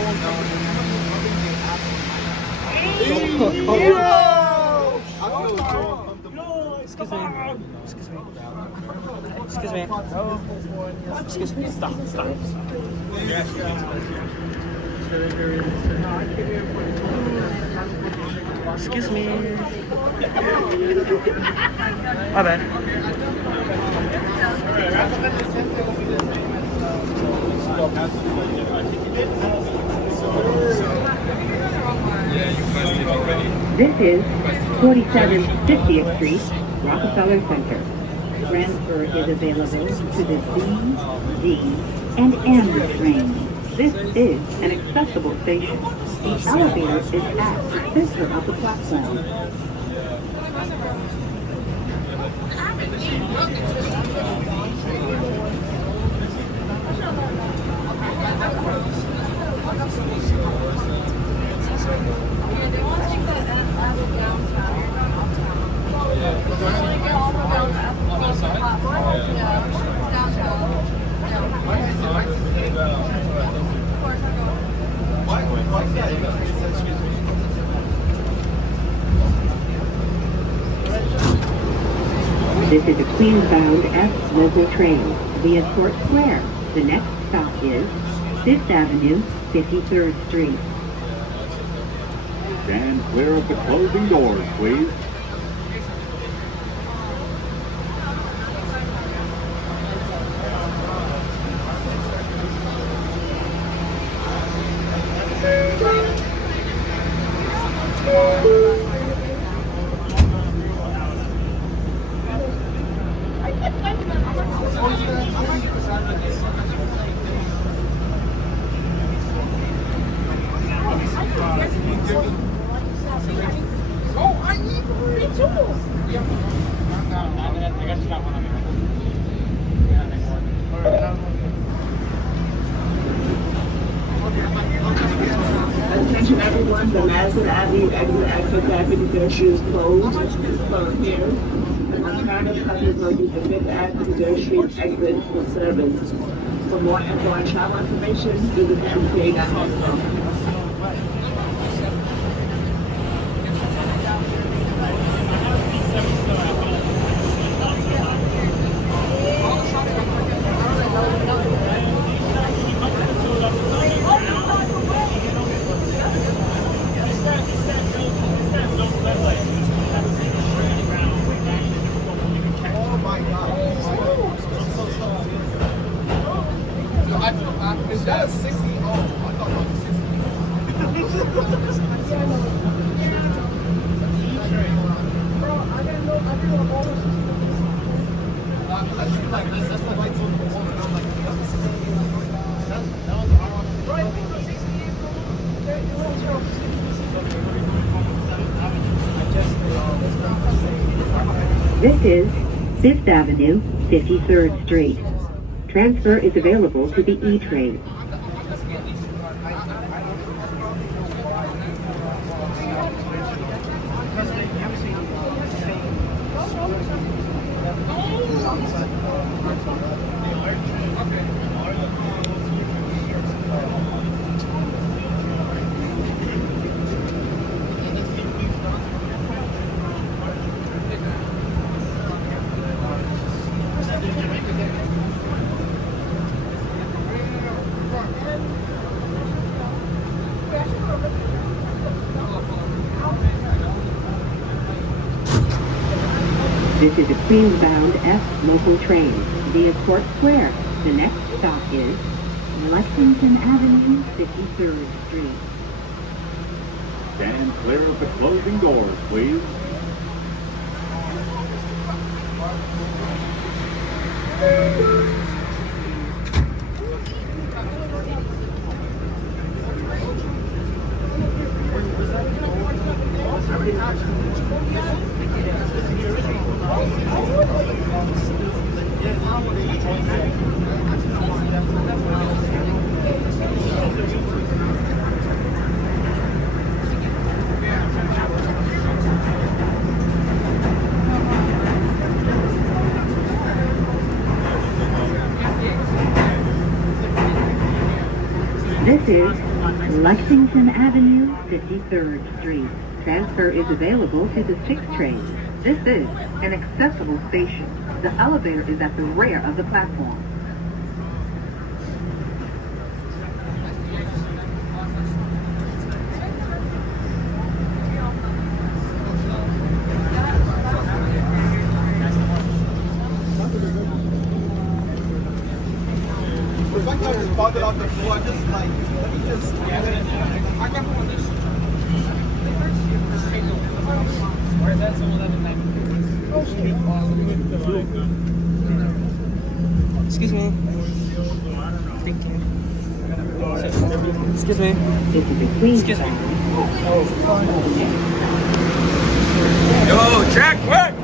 Excuse me. Excuse me. Excuse me. Excuse me. Stop. Stop. Excuse me. My bad. This is 47 50th Street, Rockefeller Center. Transfer is available to the C, D, and M train. This is an accessible station. The elevator is at the center of the platform. This is a Queens-bound F local train via Court Square. The next stop is 5th Avenue, 53rd Street. Stand clear of the closing doors, please. Attention everyone, the Madison Avenue exit access at 53rd Street is closed. It's closed here. Alternative customers will use the 5th Avenue 53rd Street exit for service. For more info and travel information, visit mta.com. Is that a 60? Oh, I thought it was a 60. Bro, I didn't know all this. I see like this, that's the lights on the wall, and I'm like, that was the R1. Right, because 68, This is 5th Avenue, 53rd Street. Transfer is available to the E train. This is a Queens-bound F local train via Court Square. The next stop is Lexington Avenue, 53rd Street. Stand clear of the closing doors, please. This is Lexington Avenue, 53rd Street. Transfer is available to the 6th train. This is an accessible station. The elevator is at the rear of the platform. If I can just bug it off the floor, just like, let me just gather it. I got one of this. Or is that someone that Excuse me. Thank you. Excuse me. This is a Queens Excuse me. train. Yo, check. What?